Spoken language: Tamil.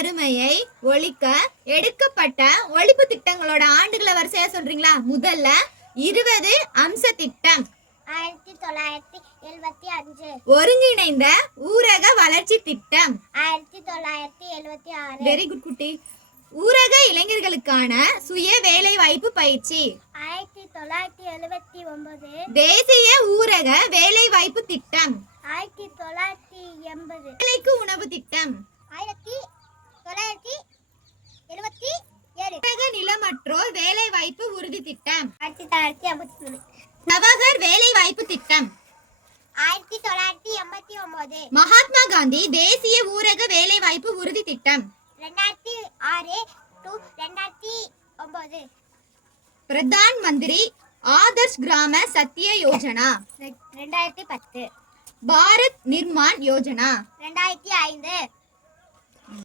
வறுமையை ஒழிக்க எடுக்கப்பட்ட ஒழிப்பு திட்டங்களோட ஆண்டுகளை வரிசையா சொல்றீங்களா? முதல்ல இருபது அம்ச திட்டம். ஆயிரத்தி தொள்ளாயிரத்தி எழுபத்தி அஞ்சு. ஒருங்கிணைந்த ஊரக வளர்ச்சி திட்டம். ஆயிரத்தி தொள்ளாயிரத்தி எழுபத்தி ஆறு. வெரி குட் குட்டி. ஊரக இளைஞர்களுக்கான சுய வேலை வாய்ப்பு பயிற்சி. ஆயிரத்தி தொள்ளாயிரத்தி எழுபத்தி ஒன்பது. தேசிய ஊரக வேலை வாய்ப்பு திட்டம். ஆயிரத்தி தொள்ளாயிரத்தி எண்பது. உணவு திட்டம் ஆயிரத்தி தொள்ளாயிரத்தி எழுபத்தி ஏழு நிலமற்றோர் வேலை வாய்ப்பு உறுதி திட்டம். ஆயிரத்தி தொள்ளாயிரத்தி ஐம்பத்தி மூணு. நவகர் வேலை வாய்ப்பு திட்டம். ஆயிரத்தி தொள்ளாயிரத்தி எண்பத்தி ஒன்பது. மகாத்மா காந்தி தேசிய ஊரக வேலை வாய்ப்பு உறுதி திட்டம். ரெண்டாயிரத்தி ஆறு டு ரெண்டாயிரத்தி ஒன்பது. பிரதான் மந்திரி ஆதர்ஷ் கிராம சத்ய யோஜனா. ரெண்டாயிரத்தி பத்து. பாரத் நிர்மான் யோஜனா. ரெண்டாயிரத்தி ஐந்து.